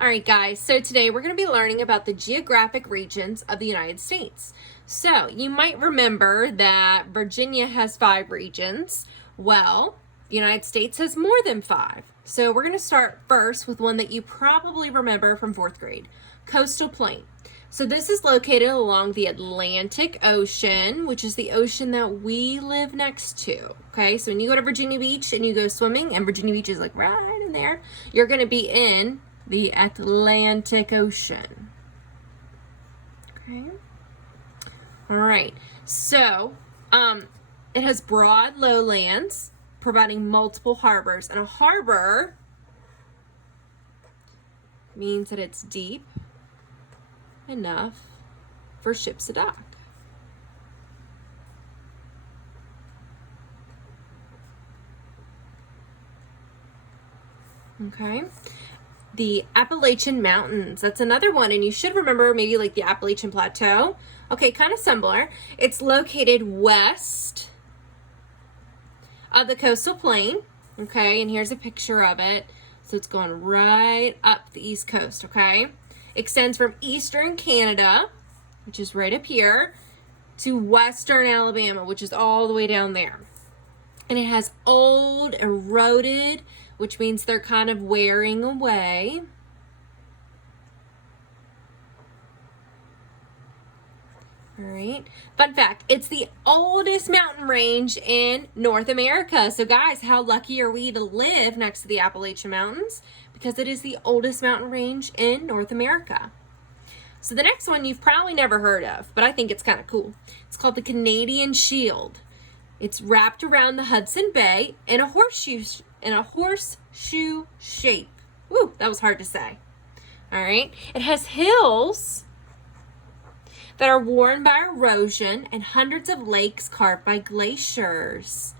All right, guys, so today we're going to be learning about the geographic regions of the United States. So you might remember that Virginia has 5 regions. Well, the United States has more than 5. So we're going to start first with one that you probably remember from 4th grade, coastal plain. So this is located along the Atlantic Ocean, which is the ocean that we live next to. Okay, so when you go to Virginia Beach and you go swimming, and Virginia Beach is like right in there, you're going to be in the Atlantic Ocean. Okay. All right. So, it has broad lowlands providing multiple harbors, and a harbor means that it's deep enough for ships to dock. Okay. The Appalachian Mountains, that's another one, and you should remember maybe like the Appalachian Plateau. Okay, kind of similar. It's located west of the coastal plain, okay, and here's a picture of it. So it's going right up the east coast, okay? Extends from eastern Canada, which is right up here, to western Alabama, which is all the way down there. And it has old, eroded, which means they're kind of wearing away. All right. Fun fact, it's the oldest mountain range in North America. So guys, how lucky are we to live next to the Appalachian Mountains? Because it is the oldest mountain range in North America. So the next one you've probably never heard of, but I think it's kind of cool. It's called the Canadian Shield. It's wrapped around the Hudson Bay in a horseshoe shape. Woo, that was hard to say. All right. It has hills that are worn by erosion and hundreds of lakes carved by glaciers.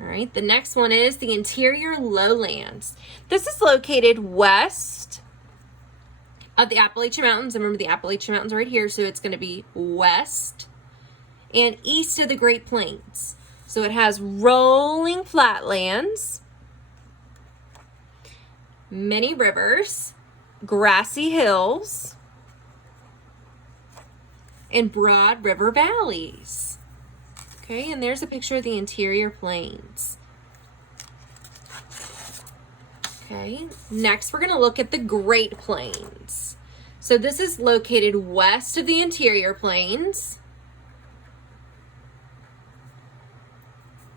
All right. The next one is the interior lowlands. This is located west of the Appalachian Mountains. Remember, the Appalachian Mountains are right here, so it's going to be west and east of the Great Plains. So it has rolling flatlands, many rivers, grassy hills, and broad river valleys. Okay, and there's a picture of the interior plains. Okay, next we're going to look at the Great Plains. So this is located west of the interior plains,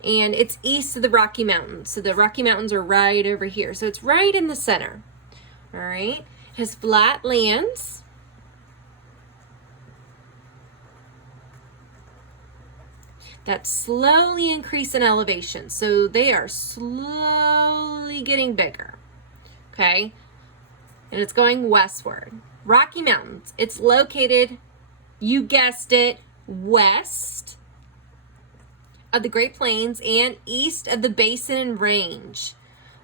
and it's east of the Rocky Mountains. So the Rocky Mountains are right over here. So it's right in the center. All right. It has flat lands. That slowly increase in elevation. So they are slowly getting bigger. Okay. And it's going westward. Rocky Mountains. It's located, you guessed it, west of the Great Plains and east of the Basin Range.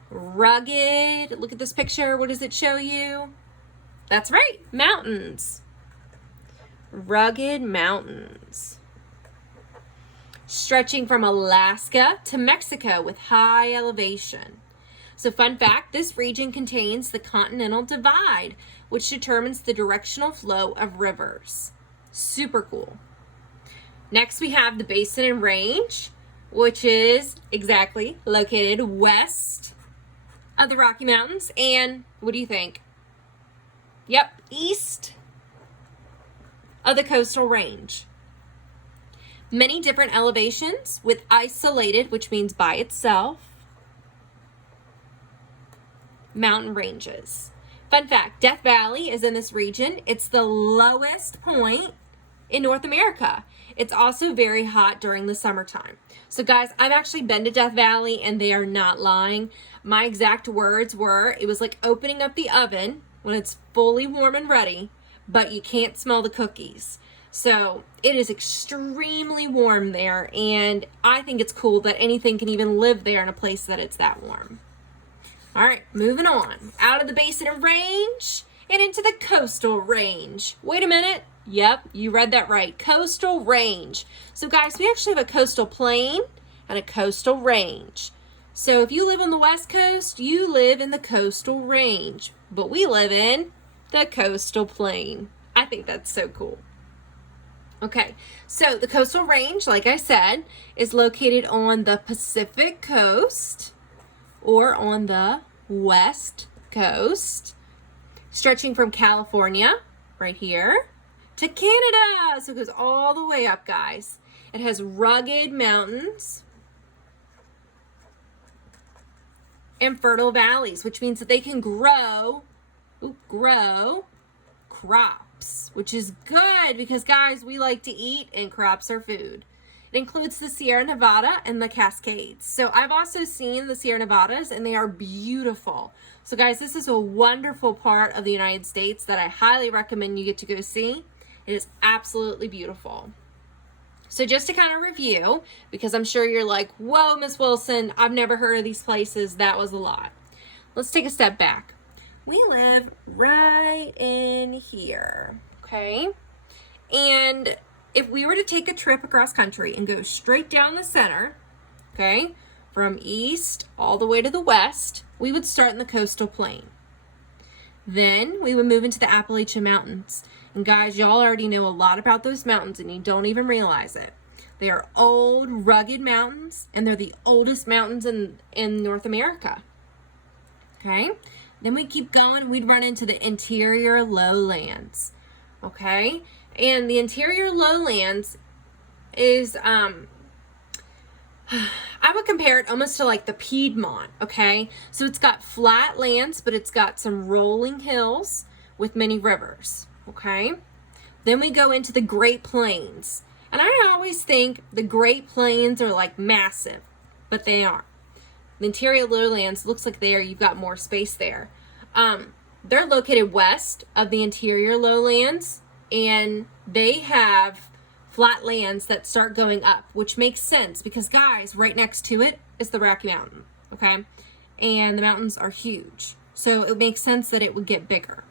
Rugged, look at this picture. What does it show you? That's right, mountains. Rugged mountains. Stretching from Alaska to Mexico with high elevation. So fun fact, this region contains the Continental Divide, which determines the directional flow of rivers. Super cool. Next, we have the Basin Range, which is exactly located west of the Rocky Mountains. And what do you think? Yep, east of the Coastal Range. Many different elevations with isolated, which means by itself, mountain ranges. Fun fact, Death Valley is in this region. It's the lowest point in North America. It's also very hot during the summertime. So guys, I've actually been to Death Valley and they are not lying. My exact words were, it was like opening up the oven when it's fully warm and ready, but you can't smell the cookies. So it is extremely warm there, and I think it's cool that anything can even live there in a place that it's that warm. All right, moving on. Out of the Basin Range and into the Coastal Range. Wait a minute. Yep, you read that right. Coastal Range. So guys, we actually have a coastal plain and a coastal range. So if you live on the West Coast, you live in the Coastal Range. but we live in the coastal plain. I think that's so cool. Okay, so the coastal range, like I said, is located on the Pacific coast or on the west coast, stretching from California, right here, to Canada. So it goes all the way up, guys. It has rugged mountains and fertile valleys, which means that they can grow crops, which is good because, guys, we like to eat and crops are food. It includes the Sierra Nevada and the Cascades. So I've also seen the Sierra Nevadas and they are beautiful. So guys, this is a wonderful part of the United States that I highly recommend you get to go see. It is absolutely beautiful. So just to kind of review, because I'm sure you're like, whoa, Miss Wilson, I've never heard of these places. That was a lot. Let's take a step back. We live right in here, okay? And if we were to take a trip across country and go straight down the center, okay, from east all the way to the west, we would start in the coastal plain. Then we would move into the Appalachian Mountains. And guys, y'all already know a lot about those mountains and you don't even realize it. They are old, rugged mountains, and they're the oldest mountains in North America. Okay? Then we keep going, we'd run into the interior lowlands. Okay? And the interior lowlands is, I would compare it almost to like the Piedmont, okay? So it's got flat lands, but it's got some rolling hills with many rivers, okay? Then we go into the Great Plains. And I always think the Great Plains are like massive, but they aren't. The interior lowlands looks like you've got more space there. They're located west of the interior lowlands, and they have flat lands that start going up, which makes sense because, guys, right next to it is the Rocky Mountain, okay? And the mountains are huge, so it makes sense that it would get bigger.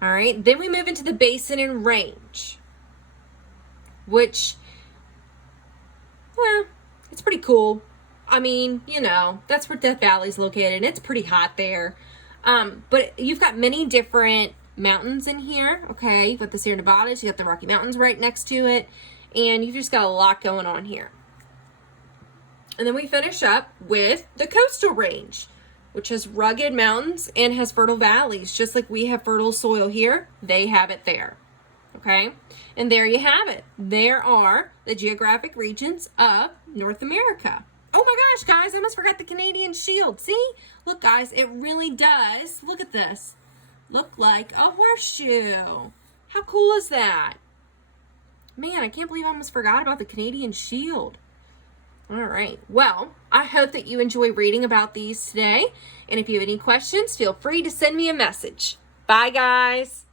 All right, then we move into the Basin and Range, which, it's pretty cool. I mean, you know, that's where Death Valley's located, and it's pretty hot there. But you've got many different mountains in here, okay? You've got the Sierra Nevadas, you got the Rocky Mountains right next to it, and you've just got a lot going on here. And then we finish up with the coastal range, which has rugged mountains and has fertile valleys. Just like we have fertile soil here, they have it there, okay? And there you have it. There are the geographic regions of North America. Oh my gosh, guys, I almost forgot the Canadian Shield. See? Look, guys, it really does. Look at this. Look like a horseshoe. How cool is that? Man, I can't believe I almost forgot about the Canadian Shield. All right. Well, I hope that you enjoy reading about these today. And if you have any questions, feel free to send me a message. Bye, guys.